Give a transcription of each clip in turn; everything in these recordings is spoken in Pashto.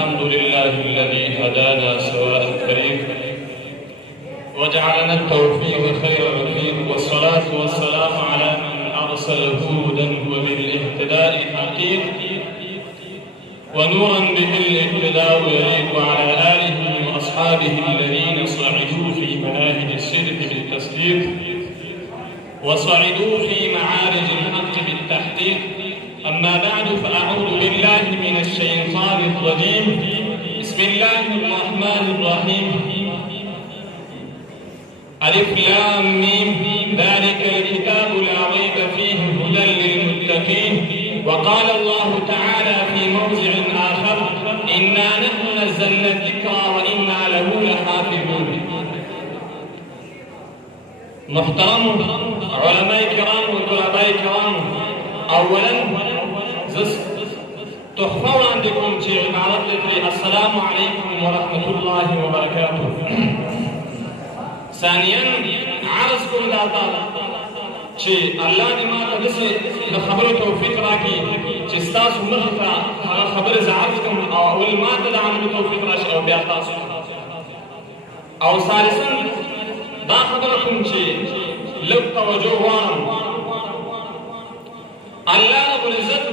الحمد لله الذي هدانا سواء الطريق وجعلنا التوفيق خير رفيق، والصلاة والسلام على من أرسله هدى وبالاهتداء حقيق ونورا به الاهتداء يليق، وعلى آله وأصحابه الذين صعدوا في مناهج الصدق بالتصديق وصعدوا في معارج الحق بالتحقيق. أما بعد، فأعوذ بالله من الشيطان الرجيم. بسم الله الرحمن الرحيم. ألف لام ميم، ذلك الكتاب لا ريب فيه هدى للمتقين. وقال الله تعالى في موضع آخر: إنا نحن نزلنا الذكر وإنا له لحافظون. محترم علماء كرام وطلباء كرام، اولا تحفه عندكم چې عبارت لري السلام علیکم ورحمة الله وبرکاته. ثانیا عرض کوم دا چې الله دې ما ته داسې د خبرو توفیق راکړي چې ستاسو مخې ته هغه خبرې زه عرض کړم، او اول ما ته د عملو توفیق راشي او بیا تاسو. او ثالثا دا خبره کوم چې لږ توجه غواړم. الله رب العزت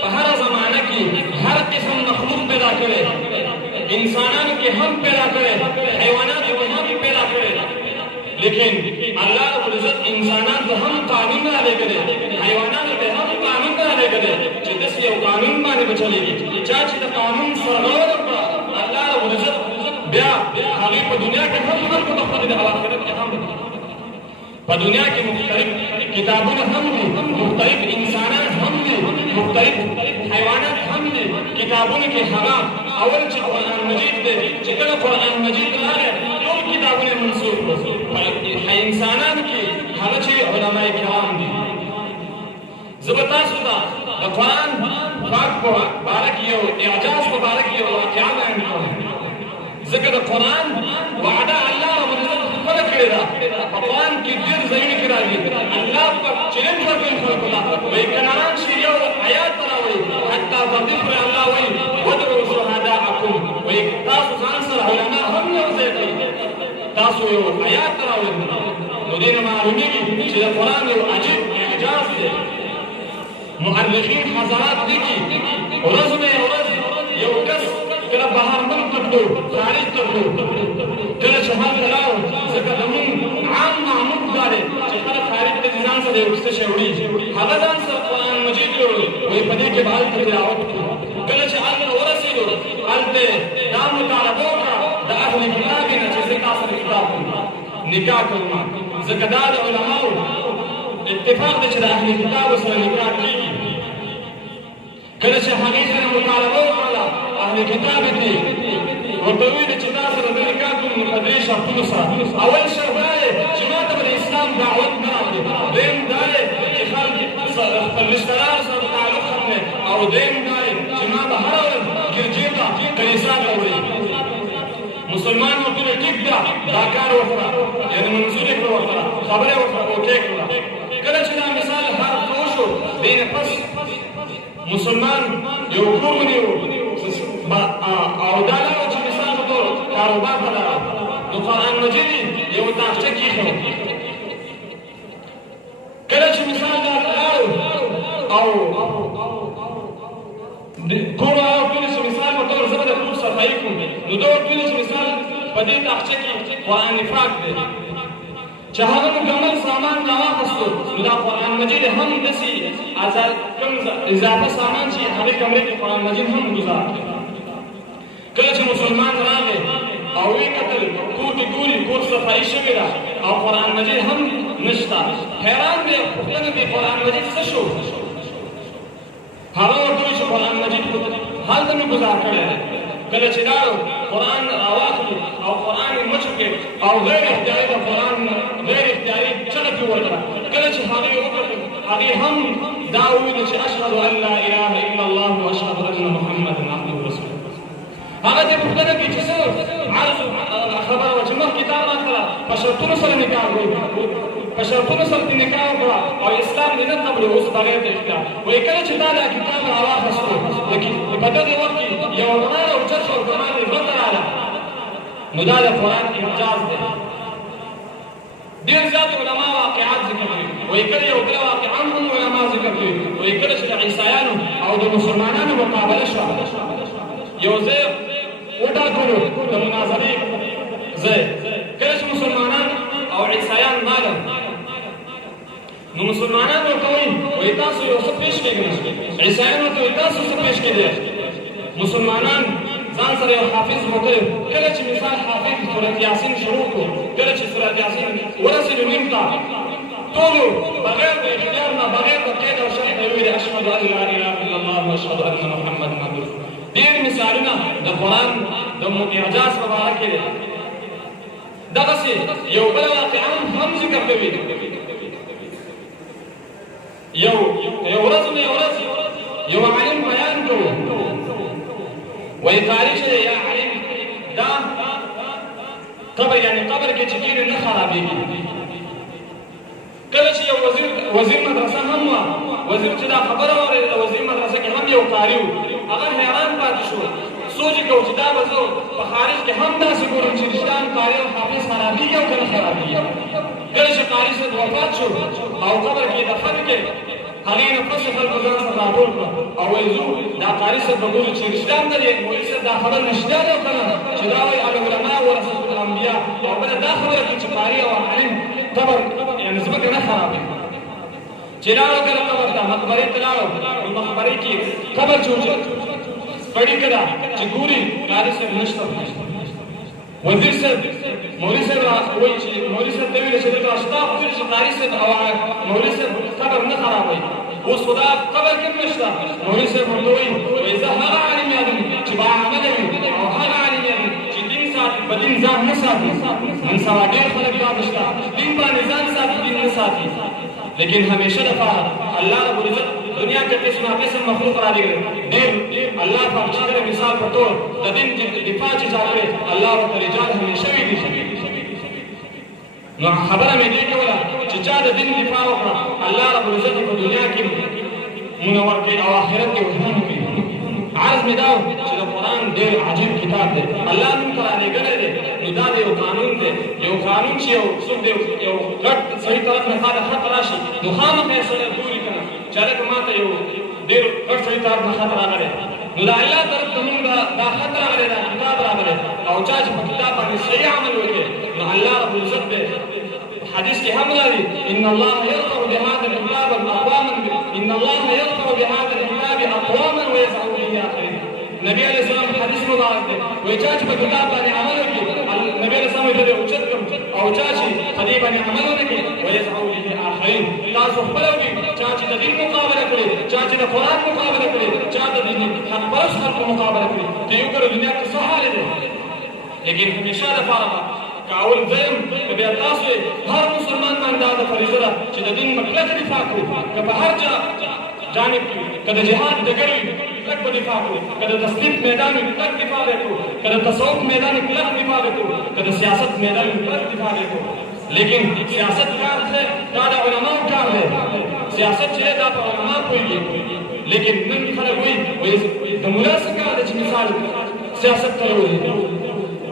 په هر زمانه کې هر قسم مخلوق پیدا کړي، انسانانو کې هم پیدا کړي، حیواناتو کې هم پیدا کړي، لیکن الله رب العزت انسانان ته هم قانون نه لګړي، حیواناتو ته هم قانون نه لګړي چې داسې یو قانون باندې بچلېږي. چا چې د قانون سرغړونه وکړه، الله رب العزت بیا هغې په دنیا کې هم خلکو ته خپلې د آخرت کې هم په دنیا کې مختلف کتابونه هم دي، مختلف انسانان هم دي، مختلف حیوانات هم دي. کتابونه کې هغه اول چې قرآن مجید دی، چې کله قرآن مجید راغی ټول کتابونه منسوخ کړل. انسانانو کې هغه چې علماء کرام دي. زه به تاسو ته د قرآن پاک په باره کې یو اعجاز په باره کې یو واقعه بیان کوم، ځکه د قرآن وعده الله رب العزت خپله کړې ده. په قرآن کې ډېر ځایونه کې راځي، الله پاک چیلنج ورکوي خلکو ته، وایي که ناران شي یو آیات ته راوړي، حتی تر دې پورې الله وایي ودعوا شهداءکم، وایي تاسو ځان سره علما هم یو ځای کړئ، تاسو یو آیات ته راوړئ. نو دې نه معلومېږي چې د قرآن یو عجیب اعجاز دی. مؤرخین حضرات لیکي ورځ به ورځ یو کس کله بهر ملک ته تلو، خارج ته تلو، کله چې هلته راغلو، ځکه زمونږ عام معمول دا دی چې خلک خارج ته ځان سره یو څه شی وړي، هغه ځان سره قرآن مجید وړي، وایي په دې کې به هلته تلاوت کړو. کله چې هلته ورسېدو، هلته دا مطالبه وکړه د اهل کتاب نه چې زه تا سره کتاب کوم، نکاح کوم، ځکه دا د علماو اتفاق دی چې د اهل کتابو سره نکاح کېږي. کله چې هغې سره مطالبه وکړله اهل کتاب دي، ورته وویل چې تا سره زه نکاح کوم نو په درې شرطونو سره. اول شرط دا دی چې ما ته به د اسلام دعوت نه راوړي، دویم دا دی چې خلک خپل رشتهدارو سره تعلق ختموي، او دریم دا دی چې ما به هره ورځ ګرجې ته کلیسا ته وړي. مسلمان ورته وویل ټیک ده، دا کار وکړه، یعنې منظور یې کړه، ورسره خبره یې وکړه، اوکې کړه. کله چې دا مثال هر پوه شو، دې نه پس مسلمان یو کور ونیو، او دا نه و چې مثال په طور کاروبار ته لاړ، نو قرآن مجید یو تاخچه کېښود. کله چې مثال دا لاړو او کور ورته چې مثال په طور زه به د کور صفایي کوم، نو ده ورته چې مثال په دې تاخچه کې قرآن پاک دی، چې هغه مکمل سامان راواخیستو، نو دا قرآن مجید هم داسې کوم اضافه سامان چې هغې کمرې کې قرآن مجید هم ګزار کړي. کله چې مسلمان راغی او ویې کتل کور کې ګوري کور صفایي شوې ده او قرآن مجید هم نشته، حیران دی، پوښتنه دی قرآن مجید څه شو؟ هغه ورته وایي چې قرآن مجید هلته مې ګزار کړی دی. کله چې لاړو قرآن راواخلو او قرآن یې مچو کې او غیر اختیاري د قرآن غیر اختیاري چغه پرې ورکړه. کله چې هغې وکتل، هغې هم دا وویل چې اشهد ان لا اله الا الله واشهد ان محمدا عبده ورسوله. هغه ته پوښتنه کوي چې څه عرض خبره وه چې مخکې تا ما سره په شرطونو سره نکاح وکړو، په شرطونو سره دې نکاح وکړه او اسلام دې نه قبلوي، اوس بغیر د اختیار. وایي کله چې تا دا کتاب راواخیستو، په دغې وخت کې یوه رڼا راوچت نو دا د قرآن اعجاز دی. ډېر زیات علما واقعات ذکر کوي، وایي کله یو بله واقعه هم علما ذکر کوي، وایي کله چې د عیسایانو او د مسلمانانو مقابله شوه، یو ځای وټاکلو د مناظرې ځای، کله چې مسلمانان او عیسایان راغلل نو مسلمانان ورته وایي تاسو یو څه پیش کړئ، عیسایان ورته وایي تاسو څه پیش کړئ. مسلمانان ځان سره یو حافظ موکل، کله چې مثال حافظ سورت یاسین شروع کړو، کله چې سورت یاسین ورسېدو نیم ته، ټولو بغیر د اختیار نه، بغیر د قید او شرط نه ویل اشهد ان لا اله الا الله واشهد ان محمد رسول الله. ډېر مثالونه د قرآن د اعجاز په باره کې دي. دغسې یو بله واقعه هم ذکر کوي. یو ورځ یو عالم بیان کوو، وایي قاري چې یا عالم دا قبر، یعنې قبر کې چې کېږي نه خرابېږي. کله چې یو وزیر مدرسه هم وه، وزیر چې دا خبره واورېده، د وزیر مدرسه کې هم یو قاري و، هغه حیران پاتې شو، سوچ یې کوو چې دا به زه په خارج کې هم داسې ګورم چې رښتیا هم قاري او حافظ خرابېږي او که نه خرابېږي. کله چې قاري صاحب وفات شو او قبر کې یې دفن کړې، هغې نه پس خلکو ځان سره راټول کړه او وایي ځو دا قاري صاحب به ګورو چې رښتیا هم نه دی، مولوي صاحب دا خبره رښتیا دی او که نه، چې دا وایي العلماء ورثة الانبیاء، او بله دا خبره کوي چې قاري او عالم قبر یعنې ځمکه نه خرابوي. چې لاړو کله قبر ته، مقبرې ته لاړو، نو مقبرې کې قبر چې پړي که ده چې ګوري قاري صاحب نشته. وزیر صاحب مولوي صاحب وایي چې مولوي صاحب ته ویله چې دلته شته، خو ویل چې قاري صاحب او مولوي صاحب قبر نه خرابوي، اوس خو دا قبر کې هم نشته. مولوي صاحب ورته وایي زه هغه عالم یادوم چې باعمله وي، او هغه عالم یادوم چې دین ساتي، په دین ځان نه ساتي. نن سبا ډېر خلک دا شته، دین باندې ځان ساتي، دین نه ساتي. لیکن همیشه دفعه الله رب العزت دنیا کې قسم مخلوق را لېږلی، ډېر الله پاک چې کله مثال په طور د دین دفاع چې چا کړې، الله ورته رجال همیشه ویلي. نو خبره مې دې کوله چې چا د دین دفاع وکړه، الله رب العزت په دنیا کې منور کړي او آخرت کې وحیم کړي. عرض مې دا و چې د قرآن ډېر عجیب کتاب دی، الله موږ ته رالېږلی دی. نو دا د یو قانون دی، یو قانون چې یو څوک دی یو غټ سړي طرف نه خاله خط راشي، نو خامخا یې سړی ګوري که نه چې هلکه ما ته یو ډېر غټ سړي طرف نه خط راغلی، نو د الله طرف ته موږ دا خط راغلی، دا کتاب راغلی، او چا چې په کتاب باندې صحیح عمل وکړي، نو الله رب العزت دی حدیث کې هم راځي ان الله يرفع بهذا الكتاب اقواما، ان الله يرفع بهذا الكتاب اقواما ويزعو به اخرين. نبی علیہ السلام حدیث مبارک دی، وایي چا چې په کتاب باندې عمل وکړي، نبی علیہ السلام یې اوچت کړم، او چا چې په دې باندې عمل ونه کړي ویزعو به اخرین. تاسو خپله وکړئ، چا چې د دین مقابله کړې، چا چې د قرآن مقابله کړې، چا د دین حق پرست خلکو مقابله کړې، ته یې وګوره دنیا کې څه حال دی. لیکن همیشه دپاره کاول ځیم که بیا تاسو هر مسلمان باندې دا د فریضه ده چې د دین کلکه دفاع کړو، که په هر جانب کې که د جهاد ډګر وي کلک به دفاع کړو، که د تصدیق میدان وي کلک دفاع به کړو، که د تصوف میدان وي کلک دفاع به کړو، که د سیاست میدان وي کلک دفاع به کړو. لیکن سیاست کار دی دا د علماو کار دی، سیاست چې دا په علما پوهېږي. لیکن نن خلک وایي د ملا څه کار دی چې مثال سیاست ته راولي،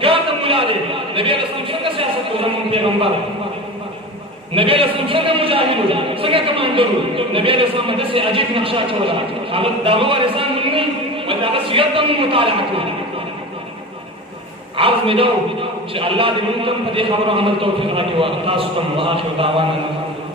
کار د ملا دی. نبی علیہ السلام څنګه سیاست کو زمون پیغمبر، نبی علیہ السلام څنګه مجاهد و، څنګه کمانډر و. نبی علیہ السلام داسې عجیب نقشه اچوله، هغه د هغه وارثان موږ نه یو، د هغه سیرت ته موږ مطالعه کړو. عرض مې دا و چې الله دې موږ ته په دې خبرو عمل توفیق راکړي. تاسو ته واخر دعوانا